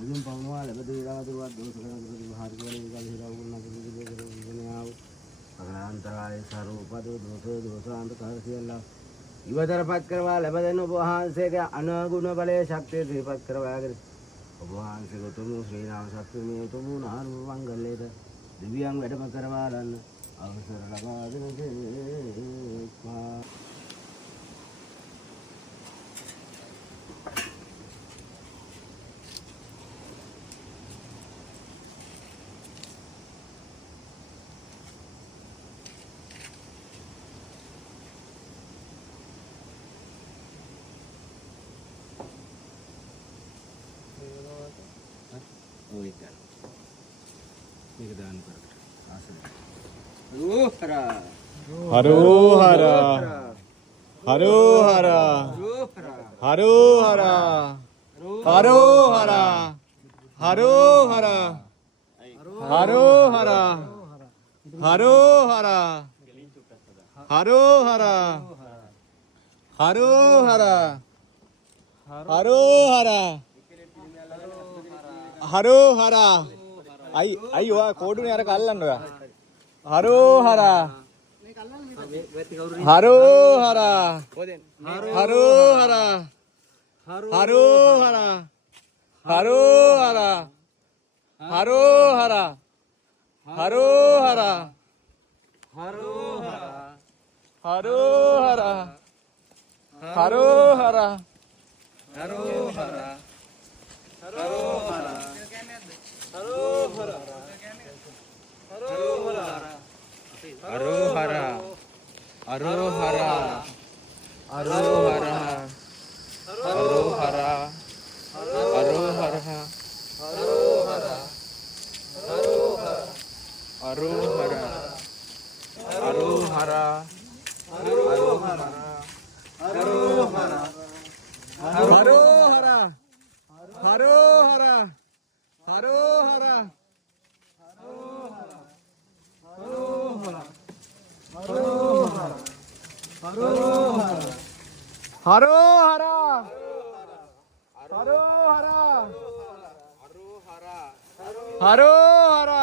මුදුන් පමුණවා ලැබදී රාදුවත් දෝෂ කරන හරි වලින් ගලිරා වුණා දුදුදුදුදුනියාව අග්‍රාන්තරායේ සරූපදෝ දෝසාන්ත කාර්යයලා ඉවතරපත් කරවා ලැබෙන ඔබ වහන්සේගේ අනුගුණ බලයේ ශක්තිය දීපත් කරවාගෙන ඔබ වහන්සේගේ උතුම් ශ්‍රී නාම ශක්තිමය උතුම් නාම මංගලයට දිව්‍යයන් වැඩම කරවා ගන්න අවසර ලබා දෙනකෝ Harohara Harohara Harohara Harohara Harohara Harohara Harohara Harohara Harohara Harohara Harohara අයි ඔයා කෝඩුනේ අර කල්ලන්න ඔයා Harohara Harohara Harohara Harohara Harohara Harohara Harohara Harohara Harohara Arohara Arohara Arohara Arohara Arohara Arohara Arohara Harohara Harohara Harohara Harohara Harohara Harohara Harohara Harohara Harohara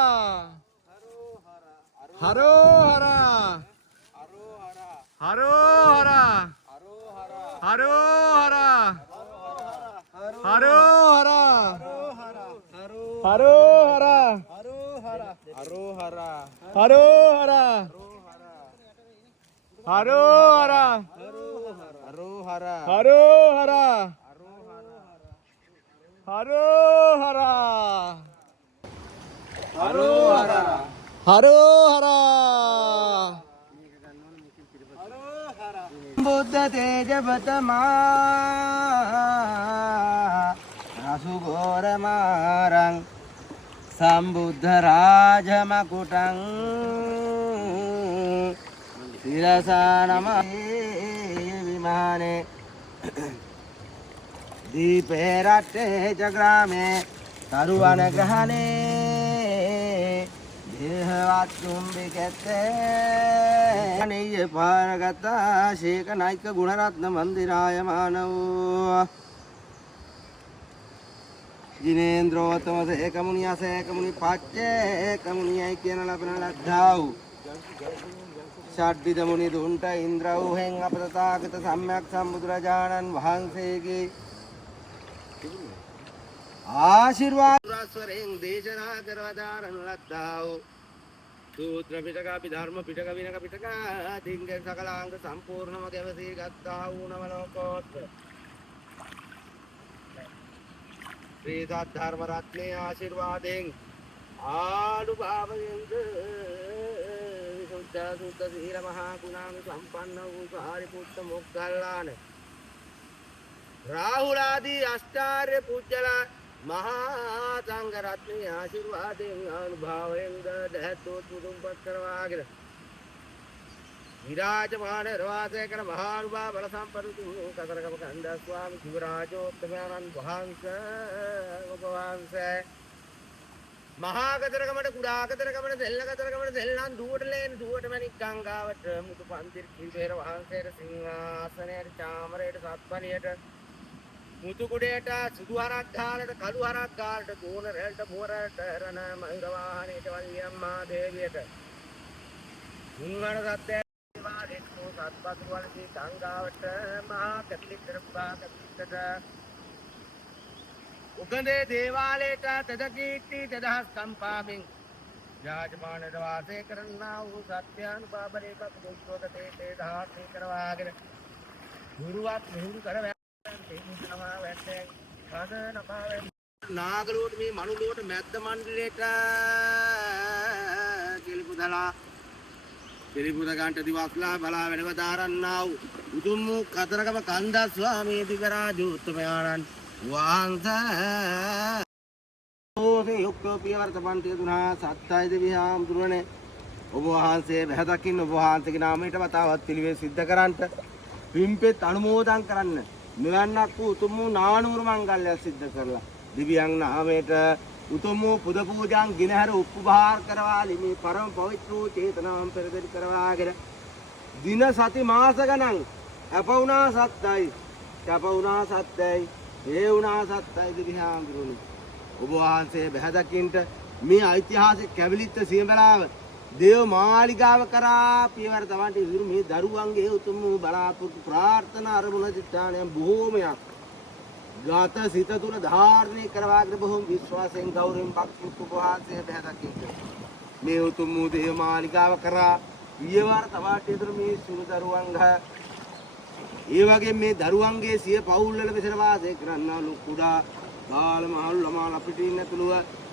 Harohara Harohara Harohara Harohara Harohara Harohara Harohara Harohara Harohara බුද්ධ තේජවතමා රසුගෝර මාරං සම්බුද්ධ රාජ මකුටං සිරසනමේ විමානේ දීපේ රටේ ජග්‍රාමේ තරුවන ග්‍රහණේ දේහවත් චුම්බිකෙත්තේ අනිය පාරගතා ශේක නායික ගුණරත්න මන්දිරායමානෝ ජිනේන්ද්‍රෝත්තම සේකමුනි අසේකමුනි පච්චේකමුනියයි කියන ලබන ලද්දා වූ ෂඩ්විද මුනි දුන්ට ඉන්ද්‍රවුහෙන් අප තථාගත සම්්‍යක් සම්බුදුරජාණන් වහන්සේගේ ආශිර්වාද රසවරෙන් දේශනා කරවදාරන ලද්දා වූ සූත්‍ර පිටක අභිධර්ම පිටක විනක පිටක දිංග සකලාංග සම්පූර්ණම ගැවසී ගත්තා වූ නව ලෝකෝත්තර ශ්‍රී ධර්ම රත්නයේ ආශිර්වාදයෙන් ආනුභාවයෙන්ද සුද්ධ සීල මහා ගුණානු සම්පන්න වූ සාරිපුත්ත මොග්ගල්ලාන රාහුලාදී අෂ්ටාර්ය පුජ්‍යලා මහා සංඝ රත්නයේ ආශිර්වාදයෙන් ආනුභාවයෙන්ද දැහැතොත් මුදුන්පත් කරවාගෙන විරාජමාන රවාසය කර මහානුභාව බල සම්පන්න වූ කතරගම කන්ද ස්වාමී සිවරාජෝත්තමයන්න් වහන්සේ ඔබ වහන්සේ මහා කතරගමට කුඩා කතරගමට දෙල්ල කතරගමට දෙල්ලන් දුවට ලේන දුවට මැණික් ගංගාවට මුතු පන්තිර කිවිහෙර වහන්සේට සිංහාසනයට චාමරයට සත්පණියට මුතු කුඩේට සුදු හරක් ගාලට කළු හරක් ගාලට ගෝන රැල්ට මුවරට රණ මහිර වාහනේට වලියම්මා දේවියට මුංගණ සත්‍ය වාලෙක්කෝ සත්පත් වලදී ගංගාවට මහා කැපිලිතර පුරා කැපිලිතට උගඳේ දේවාලයට තද කීර්ති තදහස් කම්පාමින් ජාජමානට වාසය කරන්නා වූ සත්‍යානුභාවරේක දුක්ඛෝත තේ දහස් කරවාගෙන ගුරුවත් මෙහුරු කරවැ නාගලෝට මේ මනුලෝට මැද්ද මණ්ඩලයට කෙලිපුද ගන්ට දිවස්ලා බලා වැඩව දාරන්නා වූ උතුම් වූ කතරගම කන්දා ස්වාමී දිවරාජෝත්තමයාණන් වහන්සේ ඕසේ යුක්තෝ පියවර්ත පන්තිය දුනා සත්තයි දෙවි හාමුදුරනේ ඔබ වහන්සේ බැහැ දකින්න ඔබ වහන්සේගේ නාමයට වතාවත් පිළිවෙල සිද්ධ කරන්නට පිම්පෙත් අනුමෝදන් කරන්න මෙවන්නක් වූ උතුම් වූ නානුර මංගල්‍ය සිද්ධ කරලා දිව්‍යං නාමයට උතුම් වූ පුද පූජාන් ගිනහැර උප්පභාර කරවාලි මේ පරම පවිත්‍ර වූ චේතනාම් පෙරදරි කරවාගෙන දින සති මාස ගණන් අප වුණා සත්‍යයි කැප වුණා සත්‍යයි ඒ වුණා සත්‍යයි දිවි හාමුදුරනේ ඔබ වහන්සේ බැහැ දකින්නට මේ ඓතිහාසික කැවිලිත්ත සියඹලාව දේව මාලිගාව කරා පියවර තමන්ට විරු මේ දරුවන්ගේ උතුම් වූ බලාපොරොත්තු ප්‍රාර්ථනා අරමුණ චිත්තාණයන් බොහෝමයක් ගාත සිත තුන ධාරණය කරවාගෙන බොහොම විශ්වාසයෙන් ගෞරවයෙන් භක්තියෙන් ඔබ වහන්සේ බැහැ දකින්නට මේ උතුම් වූ දේව මාලිගාව කරා පියවර තමන්ට විරු මේ සුළු දරුවන්ග ඒ වගේ මේ දරුවන්ගේ සිය පවුල් වල මෙතන වාසය කරන්නා කුඩා බාල මහලු ළමා අපිට ඉන්න තුළුව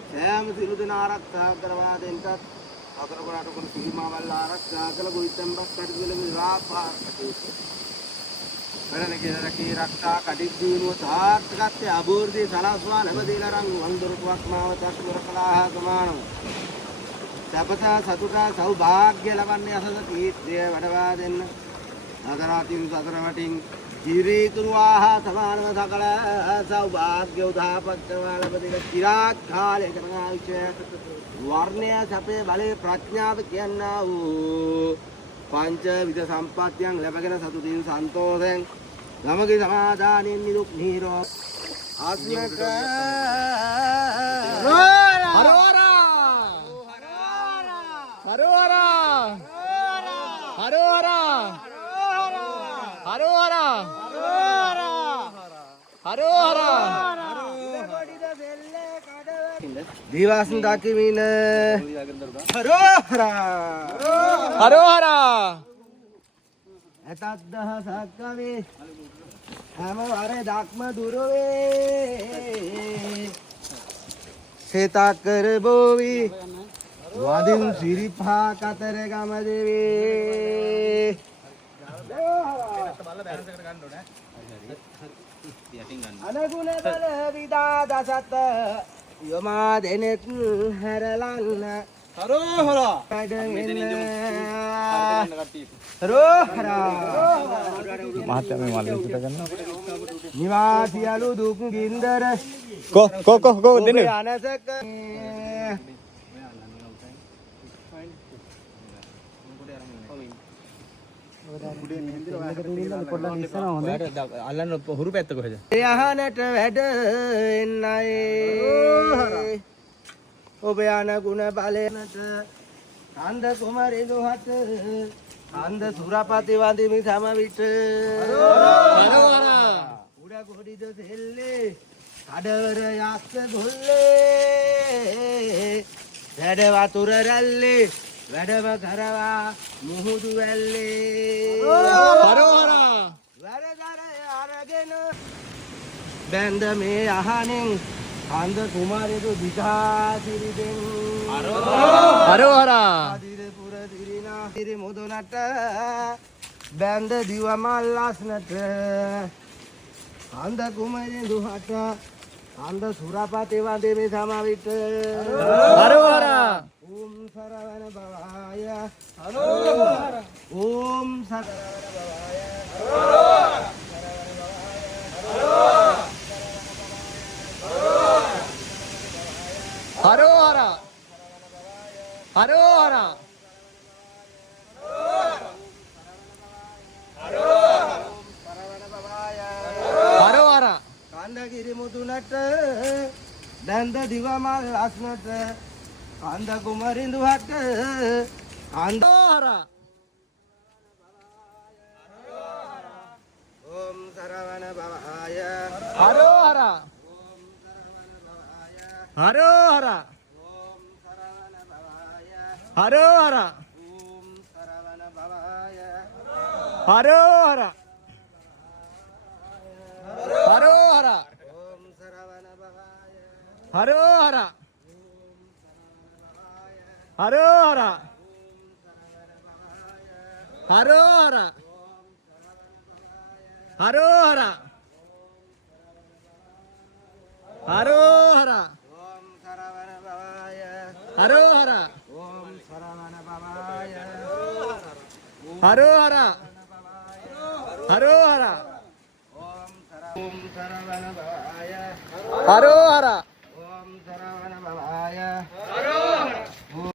සෑම සිළු දෙනා ආරක්ෂා කරවා දෙන්නත් අතර කොටට කොට සීමාවල් ආරක්ෂා කළ ගොවිතැන්පත් කටයුතු වල විලාපාර කටයුතු කරන කී රක්ෂා කටයුතු දිනුව සාර්ථකත්වයේ අභෝර්ධී සලස්වා නැවදීලා රං වන්දරතුවක් මාවතක් කරකලා සමානව සපත සතුට සෞභාග්‍ය ලබන්නේ අසස කීර්තිය වඩවා දෙන්න අදරාතින් සතර වටින් කිරීතුරුවාහ සමානව සකල සෞභාග්‍ය උදාපත් කරවා ලැබෙන চিරාත් කාලය කරන ආයුෂ වර්ණය සැපේ බලේ ප්‍රඥාව කියනා වූ පංච විද සම්පත්තියන් ලැබගෙන සතුටින් සන්තෝෂයෙන් ළමගේ සමාදානෙන් නිරුක් නිරෝ ආත්මක හරවරා හරවරා හරවරා හරවරා හරවරා දීවාසන් දකිමින හරෝහරා හරවරා ඇතත් දහසක් කවේ හැම වරේ දක්ම දුරවේ සේතක් කර බෝවි වදින් සිරිපා කතර ගම දෙවේ අනගුණ බල විදා දසත යමා දෙනෙත් හැරලන්න හරෝහරා හරෝහරා මහත්මයා මේ මල්ලි සුට ගන්නවා නිවාසියලු දුක් ගින්දර කො දෙන්න අනසක අල්ලන්න හුරු පැත්ත කොහෙද යහනට වැඩ එන්නයි ඔබ යන ගුණ බලනට කන්ද කුමරිඳු හත කන්ද සුරපති වඳිමි සම විට උඩ ගොඩිද සෙල්ලේ කඩවර යක්ෂ ගොල්ලේ වැඩ වතුර රැල්ලේ වැඩම කරවා මුහුදු වැල්ලේ හරවරා වැඩදර අරගෙන බැන්ද මේ අහනෙන් කන්ද කුමාරයදු දිගා සිරිදෙන් හරවරා අදිරපුර දිරිනා සිරි මුදුනට බැන්ද දිවමල් ලස්නට කන්ද කුමාරයදු හට කන්ද සුරපති වඳිමි සම විට හරවරා ඕම් සරවන බවාය හරෝහර ඕම් සරවන බවාය හරෝහර හරවරා හරවරා හරවරා දැන්ද දිව මල් ලස්නට කන්ද කුමරිඳුහට හරෝහර ඕම් සරවණ භවාය හරෝහර හරෝහර ඕම් සරවණ භවාය හරෝහර ඕම් සරවණ භවාය හරෝහර හරෝහර ඕම් සරවණ භවාය හරෝහර හරෝහර හරෝහර හරෝහර හරෝහර ඕම් සරවණ භවාය හරෝහර ඕම් සරවණ භවාය හරෝහර හරෝහර ඕම් සරවණ භවාය හරෝහර